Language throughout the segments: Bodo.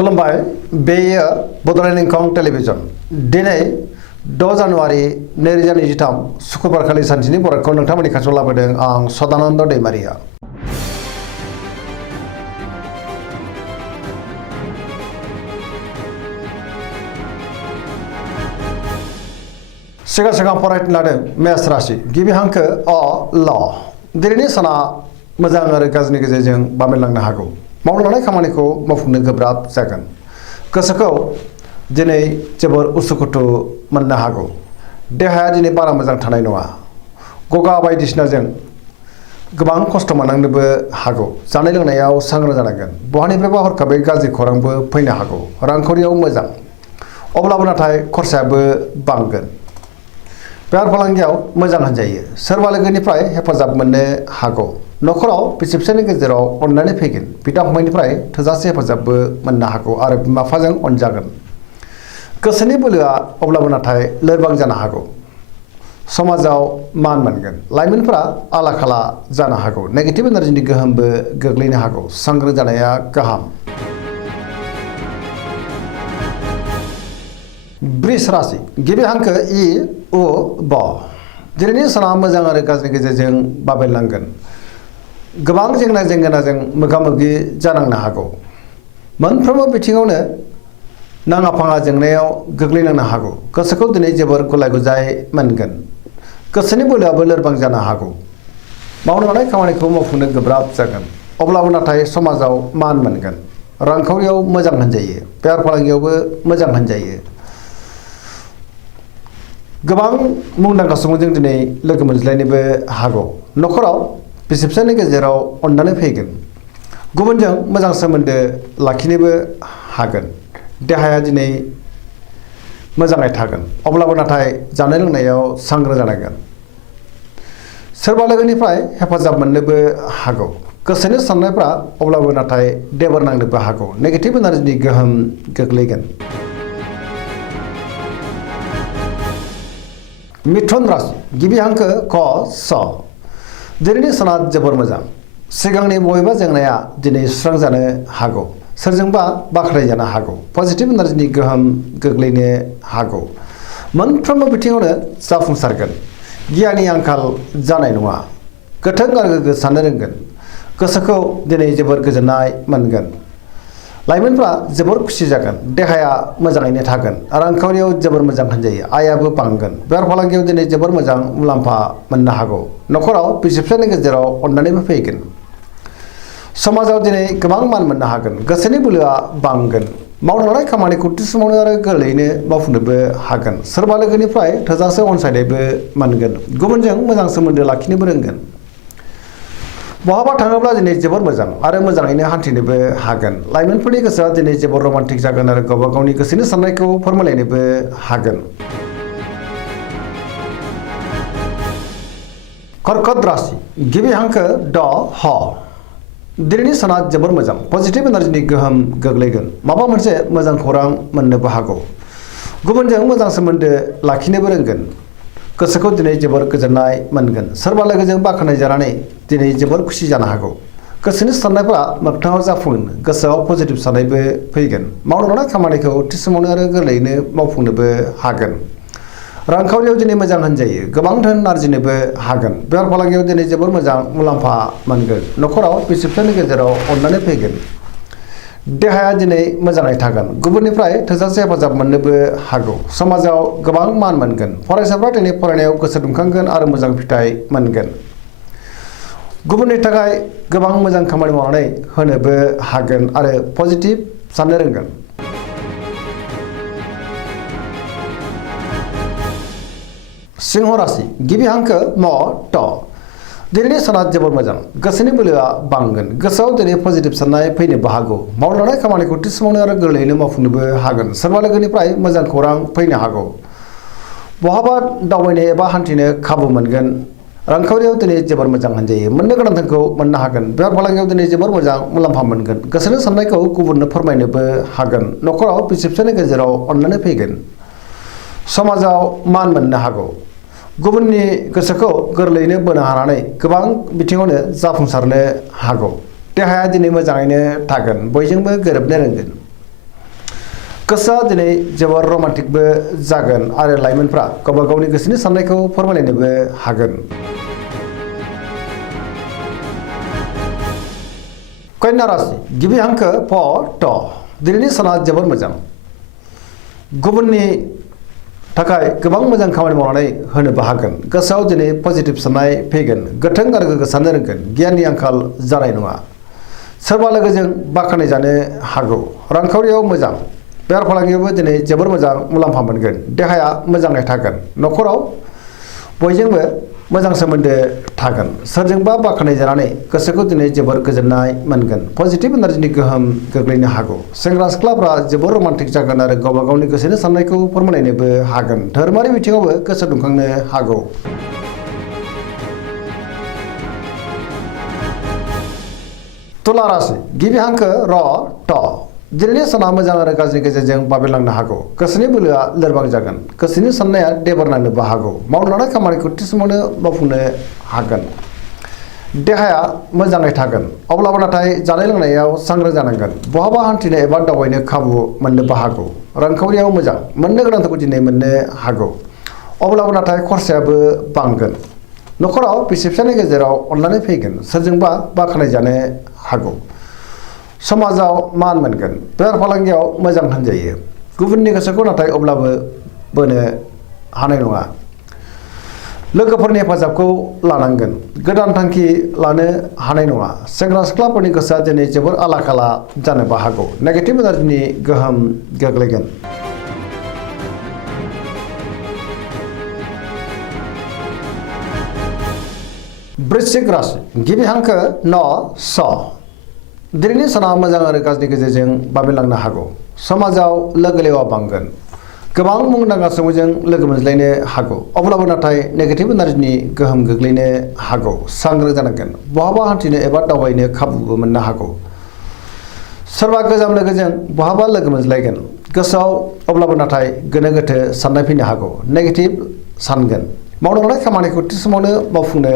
खुलुमबाय बेयो बड'लेण्ड इंखं टेलिभिजन दिनै 6 जानुवारि 2023 शुक्रबार खालि सानसेनि बरादखौ नोंथांमोननि खाथियाव लाबोदों आं सदानन्द दैमारिया। सिगां फरायनो लादों मेष राशि गिबि हांखो अ ल दिनैनि साना मोजां आरो गाज्रिनि गेजेरजों बाबेनलांनो हागौ। मावनो लानाय खामानिखौ मावफुंनो गोब्राब जागोन। गोसोखौ दिनै जोबोर उसुखुथु मोननो हागौ। देहाया दिनै बारा मोजां थानाय नङा। गगा बायदिसिनाजों गोबां खस्थ' मोननांनोबो हागौ। जानाय लोंनायाव सांग्रां जानांगोन। बहानिफ्रायबा हरखाबै गाज्रि खौरांबो फैनो हागौ। रांखावरियाव मोजां अब्लाबो नाथाय खरसायाबो बांगोन। बेफार फालांगियाव मोजां होनजायो। सोरबा लोगोनिफ्राय हेफाजाब मोननो हागौ। न'खराव बिसि फिसायनि गेजेराव अननानै फैगोन। बिदा फंबायनिफ्राय थोजासे हेफाजाबबो मोननो हागौ आरो बिमा बिफाजों अनजागोन। गोसोनि बोलोआ अब्लाबो नाथाय लोरबां जानो हागौ। समाजाव मान मोनगोन। लाइमोनफोरा आला खाला जानो हागौ। नेगेटिभ एनार्जिनि गोहोमबो गोग्लैनो हागौ। सांग्रां जानाया गाहाम। वृष राशि गिबि हांखो इ उ ब दिनैनि साना मोजां आरो गाज्रिनि गेजेरजों बाबेनलांगोन। गोबां जेंना जेंगोनाजों मोगा मोगि जानांनो हागौ। मोनफ्रोमबो बिथिङावनो नाङा फाङा जेंनायाव गोग्लैनांनो हागौ। गोसोखौ दिनै जोबोर गुलाय गुजाय मोनगोन। गोसोनि बोलोआबो लोरबां जानो हागौ। मावनो लानाय खामानिखौ मावफुंनो गोब्राब जागोन। अब्लाबो नाथाय समाजाव मान मोनगोन। रांखावरियाव मोजां होनजायो। बेफार फालांगियावबो मोजां होनजायो। गोबां मुंदांखा सुबुंजों दिनै लोगो मोनज्लायनोबो हागौ। न'खराव बिसि फिसायनि गेजेराव अननानै फैगोन। गुबुनजों मोजां सोमोन्दो लाखिनोबो हागोन। देहाया दिनै मोजाङै थागोन। अब्लाबो नाथाय जानाय लोंनायाव सांग्रां जानांगोन। सोरबा लोगोनिफ्राय हेफाजाब मोननोबो हागौ। गोसोनि साननायफ्रा अब्लाबो नाथाय देबार नांनोबो हागौ। नेगेटिभ एनार्जिनि गोहोम गोग्लैगोन। मिथुन राशि गिबि हांखो क स दिनैनि साना जोबोर मोजां। सिगांनि बबेबा जेंनाया दिनै सुस्रांजानो हागौ। सोरजोंबा बाख्नायजानो हागौ। पजिटिभ एनार्जिनि गोहोम गोग्लैनो हागौ। मोनफ्रोमबो बिथिङावनो जाफुंसारगोन। गियाननि आंखाल जानाय नङा। गोथों आरो गोग्गो साननो रोंगोन। गोसोखौ दिनै जोबोर गोजोननाय मोनगोन। लाइमोनफ्रा जोबोर खुसि जागोन। देहाया मोजाङैनो थागोन। रांखावरियाव जोबोर मोजां होनजायो। आयाबो बांगोन। बेफार फालांगियाव दिनै जोबोर मोजां मुलाम्फा मोननो हागौ। न'खराव बिसि फिसायनि गेजेराव अननानैबो फैगोन। समाजाव दिनै गोबां मान मोननो हागोन। गोसोनि बोलोआ बांगोन। मावनो लानाय खामानिखौ थि समावनो आरो गोरलैयैनो मावफुंनोबो हागोन। सोरबा लोगोनिफ्राय थोजासे अनसायनायबो मोनगोन। गुबुनजों मोजां सोमोन्दो लाखिनोबो रोंगोन। बहाबा थाङोब्ला दिनै जोबोर मोजां आरो मोजाङैनो हान्थिनोबो हागोन। लाइमोनफोरनि गोसोआ दिनै जोबोर रमान्टिक जागोन आरो गावबा गावनि गोसोनि साननायखौ फोरमायलायनोबो हागोन। कर्कट राशि गिबि हांखो ड ह दिनैनि साना जोबोर मोजां। पजिटिभ एनार्जिनि गोहोम गोग्लैगोन। माबा मोनसे मोजां खौरां मोननोबो हागौ। गुबुनजों मोजां सोमोन्दो लाखिनोबो रोंगोन। गोसोखौ दिनै जोबोर गोजोननाय मोनगोन। सोरबा लोगोजों बाख्नायजानानै दिनै जोबोर खुसि जानो हागौ। गोसोनि साननायफ्रा मोगथाङाव जाफुंगोन। गोसोआव पजिटिभ साननायबो फैगोन। मावनो लानाय खामानिखौ थि समावनो आरो गोरलैयैनो मावफुंनोबो हागोन। रांखावरियाव दिनै मोजां होनजायो। गोबां धोन आरजिनोबो हागोन। बेफार फालांगियाव दिनै जोबोर मोजां मुलाम्फा मोनगोन। न'खराव बिसि फिसायनि गेजेराव अननानै फैगोन। देहाया दिनै मोजाङै थागोन। गुबुननिफ्राय थोजासे हेफाजाब मोननोबो हागौ। समाजाव गोबां मान मोनगोन। फरायसाफ्रा दिनै फरायनायाव गोसो दुंखांगोन आरो मोजां फिथाइ मोनगोन। गुबुननि थाखाय गोबां मोजां खामानि मावनानै होनोबो हागोन आरो पजिटिभ साननो रोंगोन। सिंह राशि गिबि हांखो म ट दिनैनि साना जोबोर मोजां। गोसोनि बोलोआ बांगोन। गोसोआव दिनै पजिटिभ साननाय फैनोबो हागौ। मावनो लानाय खामानिखौ थि समावनो आरो गोरलैयैनो मावफुंनोबो हागोन। सोरबा लोगोनिफ्राय मोजां खौरां फैनो हागौ। बहाबा दावबायनो एबा हान्थिनो खाबु मोनगोन। रांखावरियाव दिनै जोबोर मोजां होनजायो। मोननो गोनां धोनखौ मोननो हागोन। बेफार फालांगियाव दिनै जोबोर मोजां मुलाम्फा मोनगोन। गोसोनि साननायखौ गुबुननो फोरमायनोबो हागोन। न'खराव बिसि फिसायनि गेजेराव अननानै फैगोन। समाजाव मान मोननो हागौ। गुबुननि गोसोखौ गोरलैयैनो बोनो हानानै गोबां बिथिङावनो जाफुंसारनो हागौ। देहाया दिनै मोजाङैनो थागोन। बयजोंबो गोरोबनो रोंगोन। गोसोआ दिनै जोबोर रमान्टिकबो जागोन आरो लाइमोनफ्रा गावबा गावनि गोसोनि साननायखौ फोरमायलायनोबो हागोन। कन्या राशि गिबि हांखो फ ट दिनैनि साना जोबोर मोजां। गुबुननि थाखाय गोबां मोजां खामानि मावनानै होनोबो हागोन। गोसोआव दिनै पजिटिभ साननाय फैगोन। गोथों आरो गोग्गो साननो रोंगोन। गियाननि आंखाल जानाय नङा। सोरबा लोगोजों बाख्नाय जानो हागौ। रांखावरियाव मोजां। बेफार फालांगियावबो दिनै जोबोर मोजां मुलाम्फा मोनगोन। देहाया मोजाङै थागोन। न'खराव बयजोंबो मोजां सोमोन्दो थागोन। सोरजोंबा बाख्नाय जानानै गोसोखौ दिनै जोबोर गोजोननाय मोनगोन। पजिटिभ एनार्जिनि गोहोम गोग्लैनो हागौ। सेंग्रा सिख्लाफ्रा जोबोर रमान्टिक जागोन आरो गावबा गावनि गोसोनि साननायखौ फोरमायलायनोबो हागोन। धोरोमारि बिथिङावबो गोसो दुंखांनो हागौ। तुला राशि गिबि हांखो र ट दिनैनि साना मोजां आरो गाज्रि गेजेरजों बाबेनलांनो हागौ। गोसोनि बोलोआ लोरबां जागोन। गोसोनि साननाया देबर नांनोबो हागौ। मावनो लानाय खामानिखौ थि समावनो मावफुंनो हागोन। देहाया मोजाङै थागोन। अब्लाबो नाथाय जानाय लोंनायाव सांग्रां जानांगोन। बहाबा हान्थिनो एबा दावबायनो खाबु मोननोबो हागौ। रांखावरियाव मोजां। मोननो गोनांखौ दिनै मोननो हागौ। अब्लाबो नाथाय खरसायाबो बांगोन। न'खराव बिसि फिसायनि गेजेराव अनलायनाय फैगोन। सोरजोंबा बाख्नाय जानो हागौ। समाजाव मान मोनगोन। बेफार फालांगियाव मोजां होनजायो। गुबुननि गोसोखौ नाथाय अब्लाबो बोनो हानाय नङा। लोगोफोरनि हेफाजाबखौ लानांगोन। गोदान थांखि लानो हानाय नङा। सेंग्रा सिख्लाफोरनि गोसोआ दिनै जोबोर आला खाला जानोबो हागौ। नेगेटिभ एनार्जिनि गोहोम गोग्लैगोन। वृश्चिक राशि गिबि हांखो न स दिनैनि साना मोजां आरो गाज्रि गेजेरजों बाबेनलांनो हागौ। समाजाव लोगो लेवा बांगोन। गोबां मुंदांखा सुबुंजों लोगो मोनज्लायनो हागौ। अब्लाबो नाथाय नेगेटिभ एनार्जिनि गोहोम गोग्लैनो हागौ। सांग्रां जानांगोन। बहाबा हान्थिनो एबा दावबायनो खाबुबो मोननो हागौ। सोरबा गोजाम लोगोजों बहाबा लोगो मोनज्लायगोन। गोसोआव अब्लाबो नाथाय गोनो गोथो साननाय फैनो हागौ। नेगेटिभ सानगोन। मावनो लानाय खामानिखौ थि समावनो मावफुंनो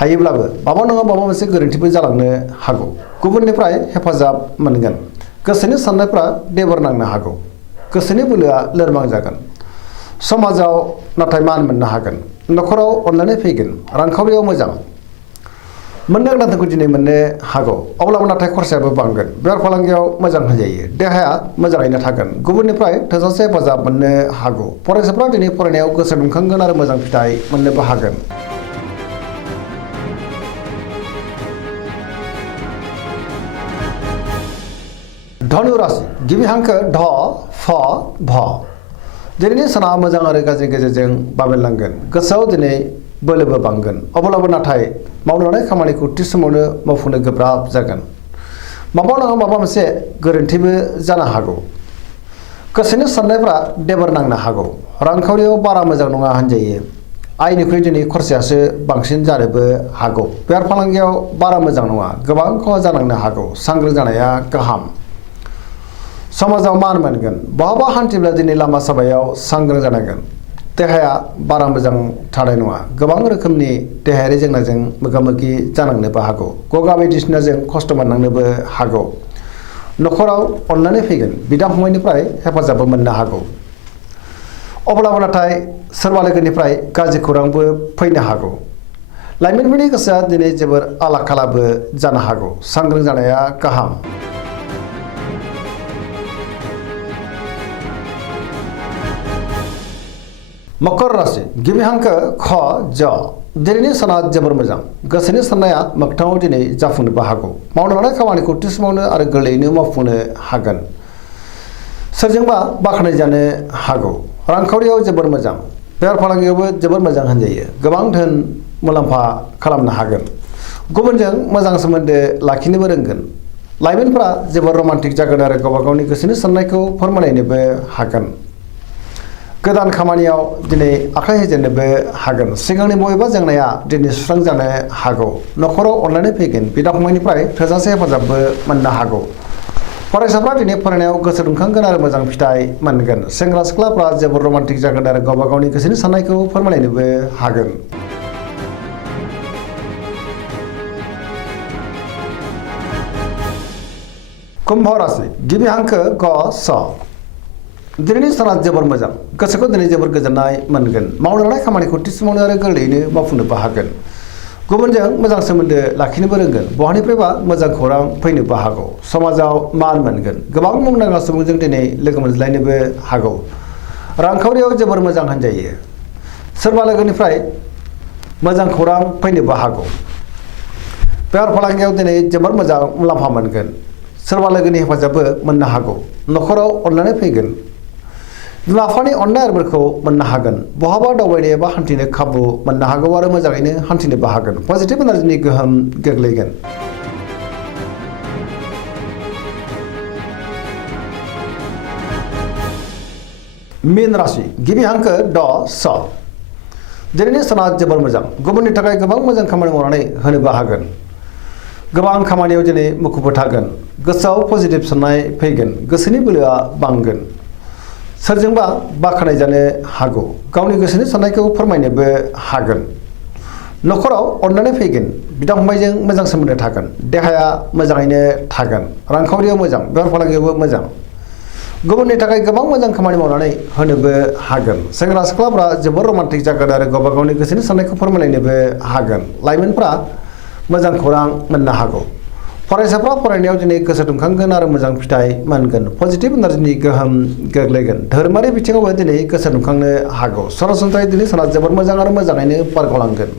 हायोब्लाबो माबा नङा माबा मोनसे गोरोन्थिबो जालांनो हागौ। गुबुननिफ्राय हेफाजाब मोनगोन। गोसोनि साननायफ्रा देबर नांनो हागौ। गोसोनि बोलोआ लोरबां जागोन। समाजाव नाथाय मान मोननो हागोन। न'खराव अनलायनाय फैगोन। रांखावरियाव मोजां। मोननो गोनांखौ दिनै मोननो हागौ। अब्लाबो नाथाय खरसायाबो बांगोन। बेफार फालांगियाव मोजां होनजायो। देहाया मोजाङैनो थागोन। गुबुननिफ्राय थोजासे हेफाजाब मोननो हागौ। फरायसाफ्रा दिनै फरायनायाव गोसो दुंखांगोन आरो मोजां फिथाइ मोननोबो हागोन। धनु राशि गिबि हांखो ढ फ भ दिनैनि साना मोजां आरो गाज्रि गेजेरजों बाबेनलांगोन। गोसोआव दिनै बोलोबो बांगोन। अब्लाबो नाथाय मावनो लानाय खामानिखौ थि समावनो मावफुंनो गोब्राब जागोन। माबा नङा माबा मोनसे गोरोन्थिबो जानो हागौ। गोसोनि साननायफ्रा देबर नांनो हागौ। रांखावरियाव बारा मोजां नङा होनजायो। आयनिख्रुइ दिनै खरसायासो बांसिन जानोबो हागौ। बेफार फालांगियाव बारा मोजां नङा। गोबां खहा जानांनो हागौ। सांग्रां जानाया गाहाम। समाजाव मान मोनगोन। बहाबा हान्थिब्ला दिनै लामा सामायाव सांग्रां जानांगोन। देहाया बारा मोजां थानाय नङा। गोबां रोखोमनि देहायारि जेंनाजों मोगा मोगि जानांनोबो हागौ। गगा बायदिसिनाजों खस्थ' मोननांनोबो हागौ। न'खराव अनलायनाय फैगोन। बिदा फंबायनिफ्राय हेफाजाबबो मोननो हागौ। अब्लाबो नाथाय सोरबा लोगोनिफ्राय गाज्रि खौरांबो फैनो हागौ। लाइमोनफोरनि गोसोआ दिनै जोबोर आला खालाबो जानो हागौ। सांग्रां जानाया गाहाम। मकर राशि गिबि हांखो ख ज दिनैनि साना जोबोर मोजां। गोसोनि साननाया मोगथाङाव दिनै जाफुंनोबो हागौ। मावनो लानाय खामानिखौ थि समावनो आरो गोरलैयैनो मावफुंनो हागोन। सोरजोंबा बाख्नाय जानो हागौ। रांखावरियाव जोबोर मोजां। बेफार फालांगियावबो जोबोर मोजां होनजायो। गोबां धोन मुलाम्फा खालामनो हागोन। गुबुनजों मोजां सोमोन्दो लाखिनोबो रोंगोन। लाइमोनफ्रा जोबोर रमान्टिक जागोन आरो गावबा गावनि गोसोनि साननायखौ फोरमायलायनोबो हागोन। गोदान खामानियाव दिनै आखाइ होजेननोबो हागोन। सिगांनि बबेबा जेंनाया दिनै सुस्रांजानो हागौ। न'खराव अनलायनाय फैगोन। बिदा फंबायनिफ्राय थोजासे हेफाजाबबो मोननो हागौ। फरायसाफ्रा दिनै फरायनायाव गोसो दुंखांगोन आरो मोजां फिथाइ मोनगोन। सेंग्रा सिख्लाफ्रा जोबोर रमान्टिक जागोन आरो गावबा गावनि गोसोनि साननायखौ फोरमायलायनोबो हागोन। कुम्भ राशि गिबि हांखो ग स दिनैनि साना जोबोर मोजां गोसोखौ दिनै जोबोर गोजोननाय मोनगोन मावनो लानाय खामानिखौ थि समावनो आरो गोरलैयैनो मावफुंनोबो हागोन गुबुनजों मोजां सोमोन्दो लाखिनोबो रोंगोन बहानिफ्रायबा मोजां खौरां फैनोबो हागौ समाजाव मान मोनगोन गोबां मुंदांखा सुबुंजों दिनै लोगो मोनज्लायनोबो हागौ रांखावरियाव जोबोर मोजां होनजायो सोरबा लोगोनिफ्राय मोजां खौरां फैनोबो हागौ बेफार फालांगियाव दिनै जोबोर मोजां मुलाम्फा मोनगोन सोरबा लोगोनि हेफाजाबबो मोननो हागौ न'खराव अननानै फैगोन बिमा बिफानि अननाय आरोफोरखौ मोननो हागोन बहाबा दावबायनो एबा हान्थिनो खाबु मोननो हागौ आरो मोजाङैनो हान्थिनोबो हागोन पजिटिभ एनार्जिनि गोहोम गोग्लैगोन मीन राशि गिबि हांखो ड स दिनैनि साना जोबोर मोजां गुबुननि थाखाय गोबां मोजां खामानि मावनानै होनोबो हागोन गोबां खामानियाव दिनै मुखुबबो थागोन गोसोआव पजिटिभ साननाय फैगोन गोसोनि बोलोआ बांगोन सोरजोंबा बाख्नाय जानो हागौ गावनि गोसोनि साननायखौ फोरमायनोबो हागोन न'खराव अननानै फैगोन बिदा फंबायजों मोजां सोमोन्दो थागोन देहाया मोजाङैनो थागोन रांखावरियाव मोजां बेफार फालांगियावबो मोजां गुबुननि थाखाय गोबां मोजां खामानि मावनानै होनोबो हागोन सेंग्रा सिख्लाफ्रा जोबोर रमान्टिक जागोन आरो गावबा गावनि गोसोनि साननायखौ फोरमायलायनोबो हागोन लाइमोनफ्रा मोजां खौरां मोननो हागौ फरायसाफ्रा फरायनायाव दिनै गोसो दुंखांगोन आरो मोजां फिथाइ मोनगोन पजिटिभ एनार्जिनि गोहोम गोग्लैगोन धोरोमारि बिथिङावबो दिनै गोसो दुंखांनो हागौ सरासनस्रायै दिनै साना जोबोर मोजां आरो मोजाङैनो बारग'लांगोन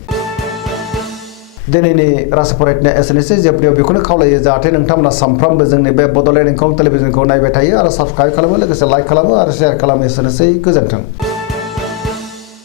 दिनैनि राशि फरायनाया एसेनोसै जोबनायाव बेखौनो खावलायो जाहाथे नोंथांमोना सानफ्रोमबो जोंनि बे बड'लेण्ड इंखं टेलिभिजनखौ नायबाय थायो आरो साबस्क्राइब खालामो लोगोसे लाइक खालामो आरो शेयार खालामो एसेनोसै गोजोन्थों